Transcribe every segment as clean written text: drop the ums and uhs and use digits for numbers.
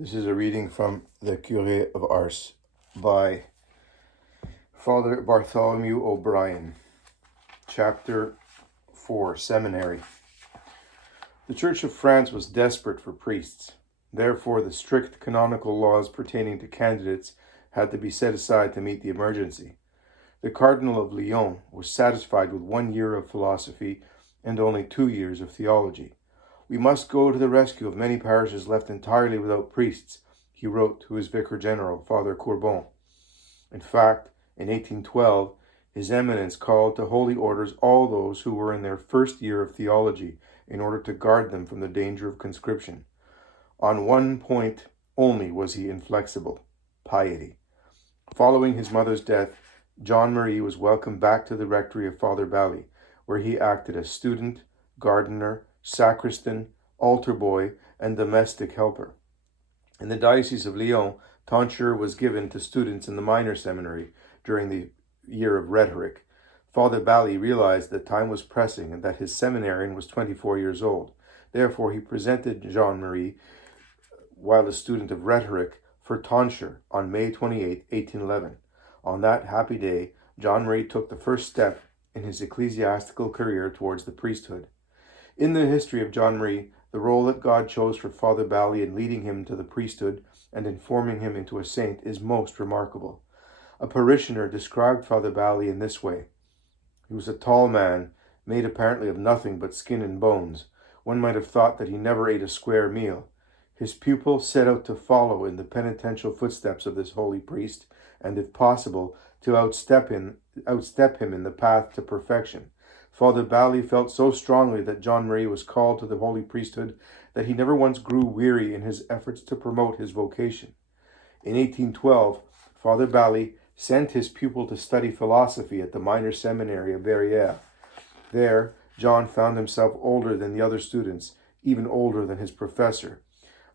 This is a reading from the Curé of Ars by Father Bartholomew O'Brien, Chapter 4, Seminary. The Church of France was desperate for priests. Therefore, the strict canonical laws pertaining to candidates had to be set aside to meet the emergency. The Cardinal of Lyon was satisfied with 1 year of philosophy and only 2 years of theology. "We must go to the rescue of many parishes left entirely without priests," he wrote to his Vicar General, Father Courbon. In fact, in 1812, His Eminence called to holy orders all those who were in their first year of theology in order to guard them from the danger of conscription. On one point only was he inflexible: piety. Following his mother's death, John Marie was welcomed back to the rectory of Father Bally, where he acted as student, gardener, sacristan, altar boy, and domestic helper. In the Diocese of Lyon, tonsure was given to students in the minor seminary during the year of rhetoric. Father Bally realized that time was pressing and that his seminarian was 24 years old. Therefore, he presented Jean Marie, while a student of rhetoric, for tonsure on May 28, 1811. On that happy day, John Marie took the first step in his ecclesiastical career towards the priesthood. In the history of John Marie, the role that God chose for Father Bally in leading him to the priesthood and in forming him into a saint is most remarkable. A parishioner described Father Bally in this way: "He was a tall man, made apparently of nothing but skin and bones. One might have thought that he never ate a square meal. His pupil set out to follow in the penitential footsteps of this holy priest, and, if possible, to outstep him in the path to perfection. Father Bally felt so strongly that John Marie was called to the holy priesthood that he never once grew weary in his efforts to promote his vocation. In 1812, Father Bally sent his pupil to study philosophy at the minor seminary of Verrières. There, John found himself older than the other students, even older than his professor.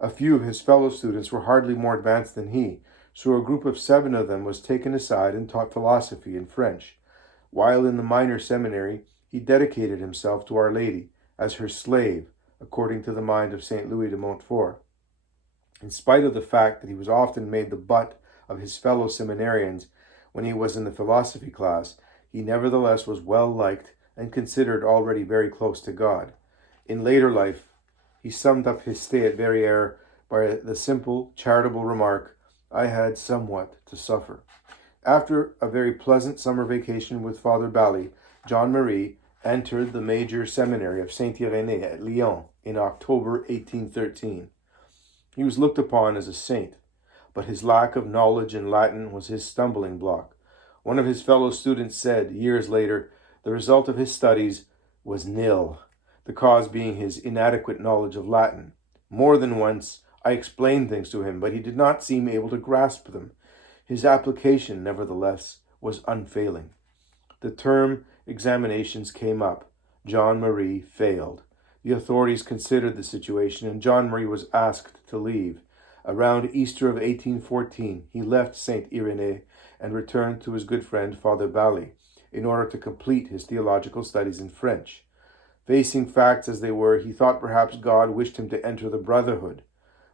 A few of his fellow students were hardly more advanced than he, so a group of 7 of them was taken aside and taught philosophy in French. While in the minor seminary, he dedicated himself to Our Lady as her slave, according to the mind of St. Louis de Montfort. In spite of the fact that he was often made the butt of his fellow seminarians when he was in the philosophy class, he nevertheless was well liked and considered already very close to God. In later life, he summed up his stay at Verrières by the simple, charitable remark, "I had somewhat to suffer." After a very pleasant summer vacation with Father Bally, John Marie entered the major seminary of Saint Irénée at Lyon in October 1813. He was looked upon as a saint, but his lack of knowledge in Latin was his stumbling block. One of his fellow students said, years later, the result of his studies was nil, the cause being his inadequate knowledge of Latin. "More than once I explained things to him, but he did not seem able to grasp them. His application, nevertheless, was unfailing." The term examinations came up. John Marie failed. The authorities considered the situation, and John Marie was asked to leave. Around Easter of 1814, he left Saint Irénée and returned to his good friend Father Bally in order to complete his theological studies in French. Facing facts as they were, he thought perhaps God wished him to enter the brotherhood.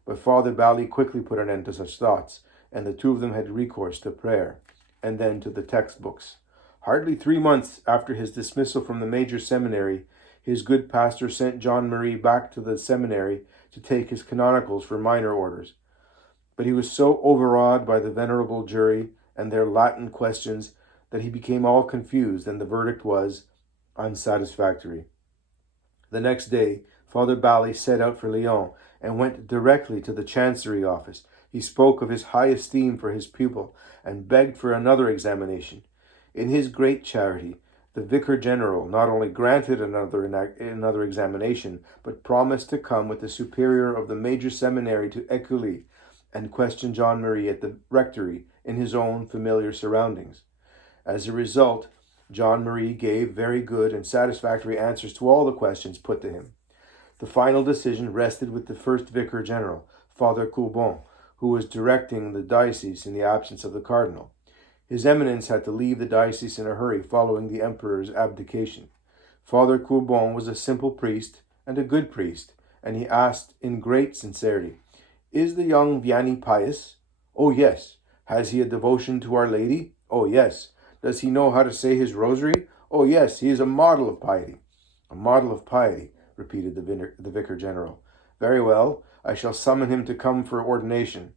But Father Bally quickly put an end to such thoughts, and the two of them had recourse to prayer, and then to the textbooks. Hardly 3 months after his dismissal from the major seminary, his good pastor sent John Marie back to the seminary to take his canonicals for minor orders. But he was so overawed by the venerable jury and their Latin questions that he became all confused, and the verdict was unsatisfactory. The next day, Father Bally set out for Lyon and went directly to the Chancery office. He spoke of his high esteem for his pupil and begged for another examination. In his great charity, the Vicar General not only granted another examination, but promised to come with the superior of the major seminary to Écully and question John Marie at the rectory in his own familiar surroundings. As a result, John Marie gave very good and satisfactory answers to all the questions put to him. The final decision rested with the first Vicar General, Father Courbon, who was directing the diocese in the absence of the Cardinal. His Eminence had to leave the diocese in a hurry following the Emperor's abdication. Father Courbon was a simple priest and a good priest, and he asked in great sincerity, Is the young Vianney pious? Oh, yes. Has he a devotion to Our Lady? Oh, yes. Does he know how to say his rosary? Oh, yes, he is a model of piety. A model of piety, repeated the vicar general. Very well, I shall summon him to come for ordination.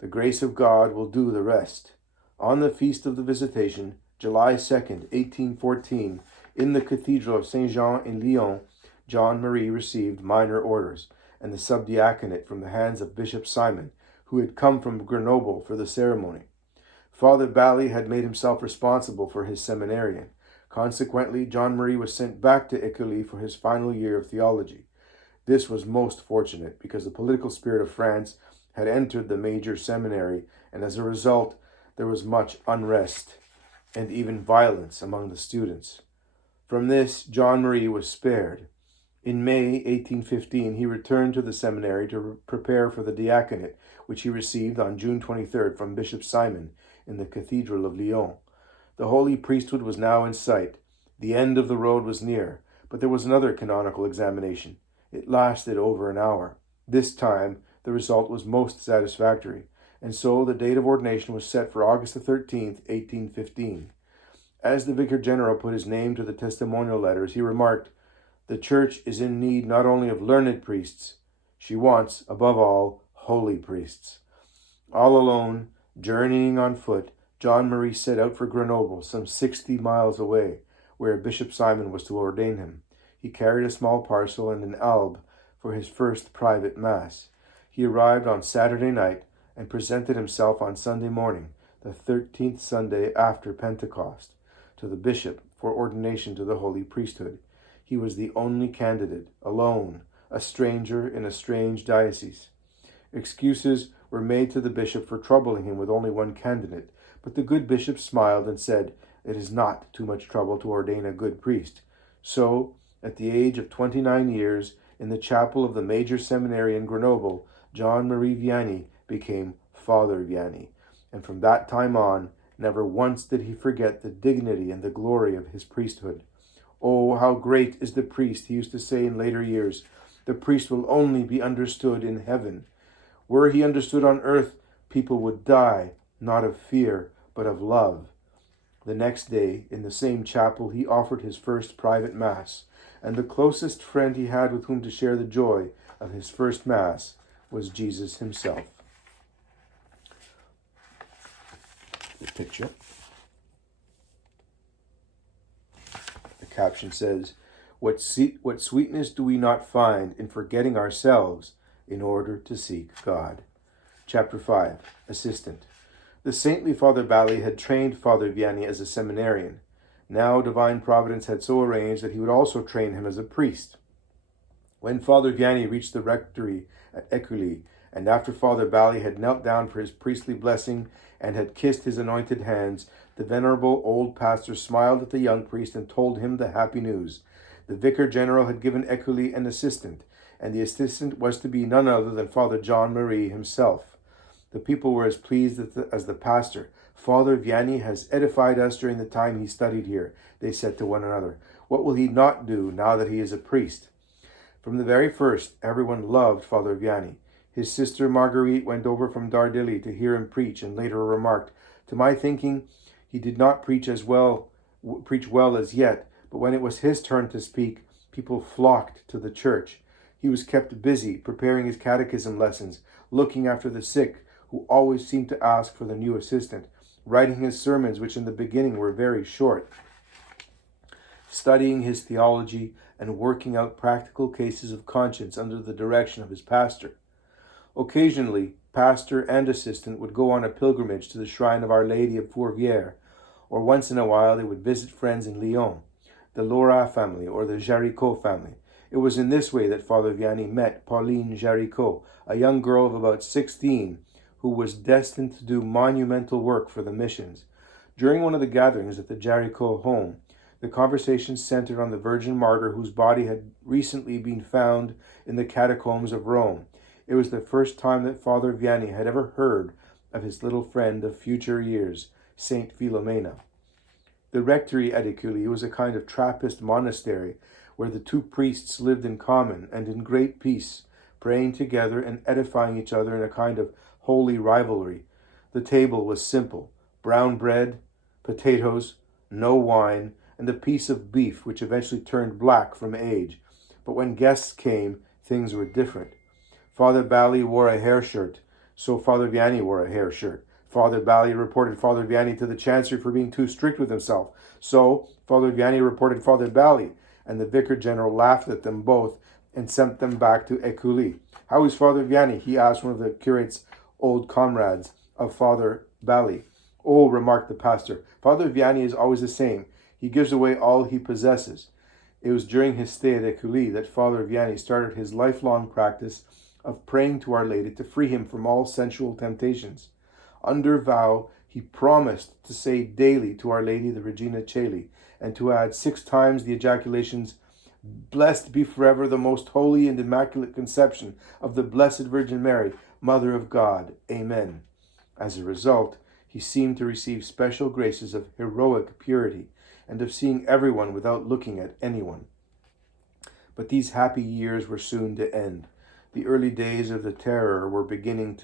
The grace of God will do the rest. On the feast of the Visitation, July 2nd, 1814, in the Cathedral of Saint Jean in Lyon, John Marie received minor orders and the subdiaconate from the hands of Bishop Simon, who had come from Grenoble for the ceremony. Father Bally had made himself responsible for his seminarian. Consequently, John Marie was sent back to Écully for his final year of theology. This was most fortunate, because the political spirit of France had entered the major seminary, and as a result, there was much unrest and even violence among the students. From this, John Marie was spared. In May 1815, he returned to the seminary to prepare for the diaconate, which he received on June 23rd from Bishop Simon in the Cathedral of Lyon. The holy priesthood was now in sight. The end of the road was near, but there was another canonical examination. It lasted over an hour. This time, the result was most satisfactory, and so the date of ordination was set for August the 13th, 1815. As the Vicar General put his name to the testimonial letters, he remarked, "The Church is in need not only of learned priests, she wants, above all, holy priests." All alone, journeying on foot, John Marie set out for Grenoble, some 60 miles away, where Bishop Simon was to ordain him. He carried a small parcel and an alb for his first private mass. He arrived on Saturday night and presented himself on Sunday morning, the 13th Sunday after Pentecost, to the bishop for ordination to the holy priesthood. He was the only candidate, alone, a stranger in a strange diocese. Excuses were made to the bishop for troubling him with only one candidate, but the good bishop smiled and said, "It is not too much trouble to ordain a good priest." So, at the age of 29 years, in the chapel of the major seminary in Grenoble, John Marie Vianney became Father Vianney, and from that time on, never once did he forget the dignity and the glory of his priesthood. "Oh, how great is the priest," he used to say in later years. "The priest will only be understood in heaven. Were he understood on earth, people would die, not of fear, but of love." The next day, in the same chapel, he offered his first private mass, and the closest friend he had with whom to share the joy of his first mass was Jesus himself. The picture. The caption says, what sweetness do we not find in forgetting ourselves in order to seek God? Chapter 5. Assistant. The saintly Father Bally had trained Father Vianney as a seminarian. Now divine providence had so arranged that he would also train him as a priest. When Father Vianney reached the rectory at Écully, and after Father Bally had knelt down for his priestly blessing and had kissed his anointed hands, the venerable old pastor smiled at the young priest and told him the happy news. The vicar general had given Écully an assistant, and the assistant was to be none other than Father John Marie himself. The people were as pleased as the pastor. "Father Vianney has edified us during the time he studied here," they said to one another. "What will he not do now that he is a priest?" From the very first, everyone loved Father Vianney. His sister Marguerite went over from Dardilly to hear him preach, and later remarked, "To my thinking, he did not preach well as yet, but when it was his turn to speak, people flocked to the church. He was kept busy preparing his catechism lessons, looking after the sick, who always seemed to ask for the new assistant, writing his sermons, which in the beginning were very short, studying his theology, and working out practical cases of conscience under the direction of his pastor. Occasionally, pastor and assistant would go on a pilgrimage to the shrine of Our Lady of Fourvière, or once in a while they would visit friends in Lyon, the Laura family or the Jaricot family. It was in this way that Father Vianney met Pauline Jaricot, a young girl of about 16, who was destined to do monumental work for the missions. During one of the gatherings at the Jaricot home, the conversation centered on the Virgin Martyr whose body had recently been found in the catacombs of Rome. It was the first time that Father Vianney had ever heard of his little friend of future years, Saint Philomena. The rectory at Écully was a kind of Trappist monastery where the two priests lived in common and in great peace, praying together and edifying each other in a kind of holy rivalry. The table was simple: brown bread, potatoes, no wine, and a piece of beef which eventually turned black from age. But when guests came, things were different. Father Bally wore a hair shirt, so Father Vianney wore a hair shirt. Father Bally reported Father Vianney to the chancery for being too strict with himself, so Father Vianney reported Father Bally, and the vicar general laughed at them both and sent them back to Écully. "How is Father Vianney?" he asked one of the curate's old comrades of Father Bally. "Oh," remarked the pastor, "Father Vianney is always the same. He gives away all he possesses." It was during his stay at Écully that Father Vianney started his lifelong practice of praying to Our Lady to free him from all sensual temptations. Under vow, he promised to say daily to Our Lady the Regina Caeli, and to add 6 times the ejaculations, "Blessed be forever the most holy and immaculate conception of the Blessed Virgin Mary, Mother of God. Amen." As a result, he seemed to receive special graces of heroic purity, and of seeing everyone without looking at anyone. But these happy years were soon to end. The early days of the terror were beginning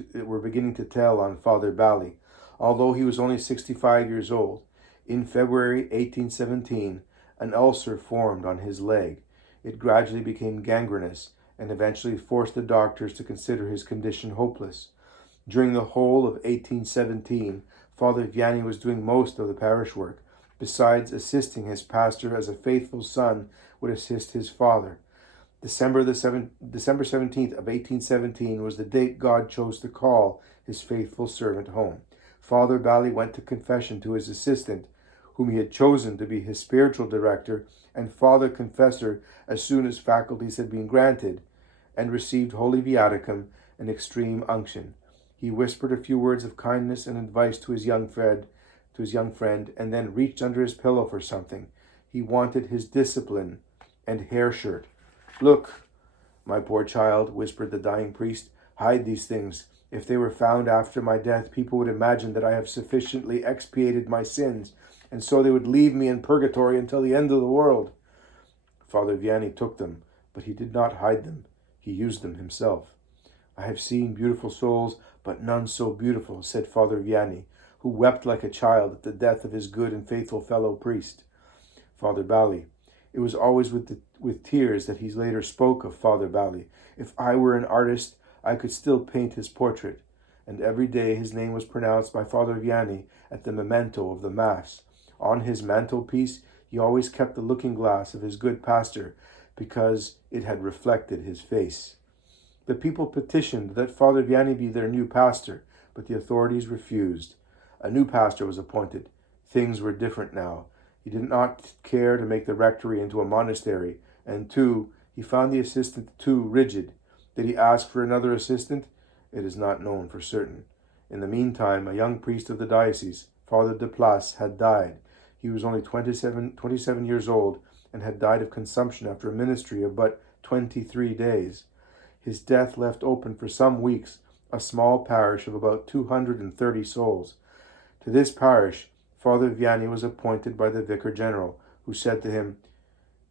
to tell on Father Bally, although he was only 65 years old. In February 1817, an ulcer formed on his leg. It gradually became gangrenous, and eventually forced the doctors to consider his condition hopeless. During the whole of 1817, Father Vianney was doing most of the parish work, besides assisting his pastor as a faithful son would assist his father. December 17th of 1817 was the date God chose to call his faithful servant home. Father Bally went to confession to his assistant, whom he had chosen to be his spiritual director and father confessor as soon as faculties had been granted, and received holy viaticum and extreme unction. He whispered a few words of kindness and advice to his young friend, and then reached under his pillow for something. He wanted his discipline and hair shirt. "Look, my poor child," whispered the dying priest, "hide these things. If they were found after my death, people would imagine that I have sufficiently expiated my sins, and so they would leave me in purgatory until the end of the world." Father Vianney took them, but he did not hide them. He used them himself. "I have seen beautiful souls, but none so beautiful," said Father Vianney, who wept like a child at the death of his good and faithful fellow priest. Father Bally. It was always with tears that he later spoke of Father Bally. "If I were an artist, I could still paint his portrait." And every day his name was pronounced by Father Vianney at the memento of the Mass. On his mantelpiece he always kept the looking-glass of his good pastor, because it had reflected his face. The people petitioned that Father Vianney be their new pastor, but the authorities refused. A new pastor was appointed. Things were different now. He did not care to make the rectory into a monastery, and he found the assistant too rigid. Did he ask for another assistant? It is not known for certain. In the meantime, a young priest of the diocese, Father de Place, had died. He was only 27 years old, and had died of consumption after a ministry of but 23 days. His death left open for some weeks a small parish of about 230 souls. To this parish, Father Vianney was appointed by the Vicar General, who said to him,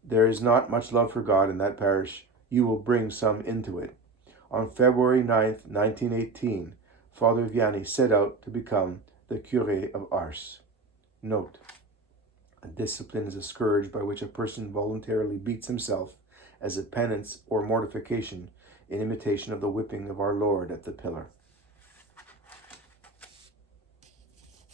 "There is not much love for God in that parish. You will bring some into it." On February 9th, 1918, Father Vianney set out to become the Curé of Ars. Note: a discipline is a scourge by which a person voluntarily beats himself as a penance or mortification, in imitation of the whipping of our Lord at the pillar.